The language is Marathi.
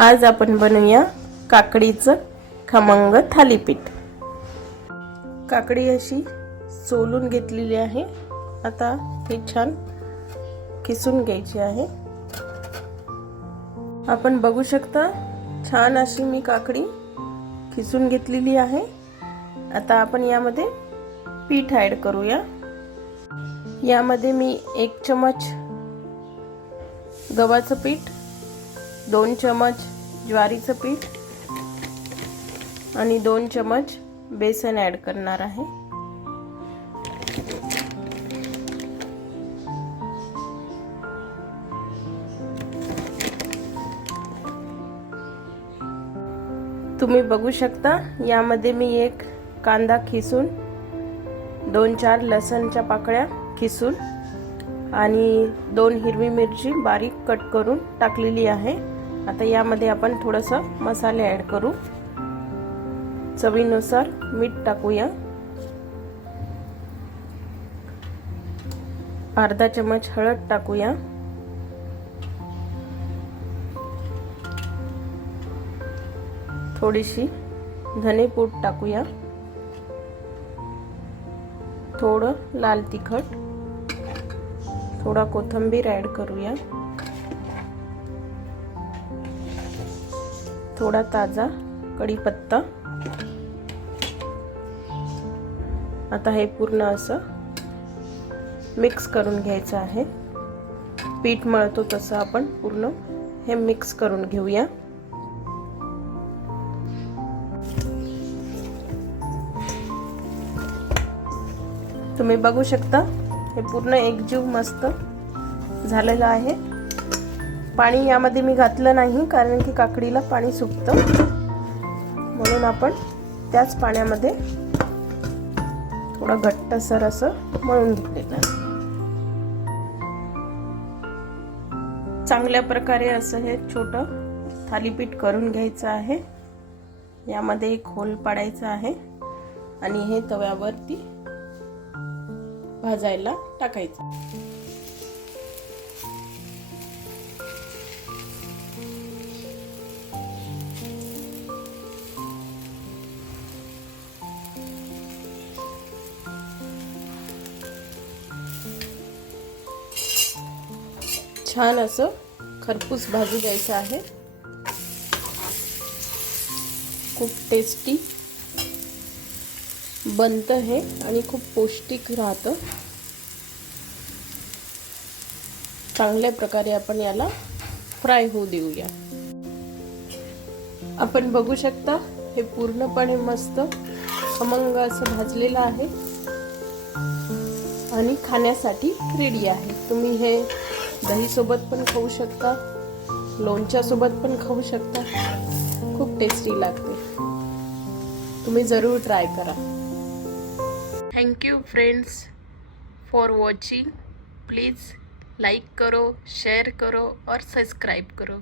आज आपण बनवूया काकडीचं खमंग थालीपीठ। काकडी अशी सोलून घेतलेली आहे। आता हे छान किसून घ्यायची आहे। आपण बघू शकता छान अशी मी काकडी किसून घेतलेली आहे। आता आपण यामध्ये पीठ ऍड करूया। यामध्ये मी 1 चमच गव्हाचं पीठ, 2 चमच ज्वारीचं पीठ आणि 2 चमच बेसन ऍड करणार आहे। तुम्ही बघू शकता यामध्ये मी 1 कांदा खिसून, 2-4 लसणच्या पाकळ्या खिसून आणि 2 हिरवी मिरची बारीक कट करून टाकलेली आहे। आता यामध्ये आपण थोडंसं मसाले ऍड करू। चवीनुसार मीठ टाकूया, अर्धा चमच हळद टाकूया, थोडीशी धनेपूड टाकूया, थोडं लाल तिखट, थोडा कोथिंबीर ऍड करूया, थोडा ताजा कढीपत्ता। आता हे पूर्ण असं मिक्स करून घ्यायचं आहे। पीठ मळतो तसं आपण पूर्ण हे मिक्स करून घेऊया। तुम्ही बघू शकता हे पूर्ण एकजीव मस्त झालेलं आहे। पाणी यामध्ये मी घातलं नाही कारण की काकडीला पाणी सुटतं, म्हणून आपण त्याच पाण्यामध्ये थोडं घट्टसर असं मळून घेतलेलं आहे। चांगल्या प्रकारे असं हे छोटं थालीपीठ करून घ्यायचं आहे। यामध्ये एक होल पाडायचं आहे आणि हे तव्यावरती भाजायला टाकायचं। छान असं खरपूस भाजू द्यायचं आहे। खूप टेस्टी बनतं हे आणि खूप पौष्टिक राहतं। चांगल्या प्रकारे आपण याला फ्राय होऊ देऊया। आपण बघू शकता हे पूर्णपणे मस्त खमंग असं भाजलेलं आहे आणि खाण्यासाठी रेडी आहे। तुम्ही हे दही सोबत पण खाऊ शकता, लोणच्या सोबत पण खाऊ शकता, खूप टेस्टी लागते। तुम्ही जरूर ट्राय करा। Thank you friends for watching. Please like करो, शेयर करो और सब्सक्राइब करो।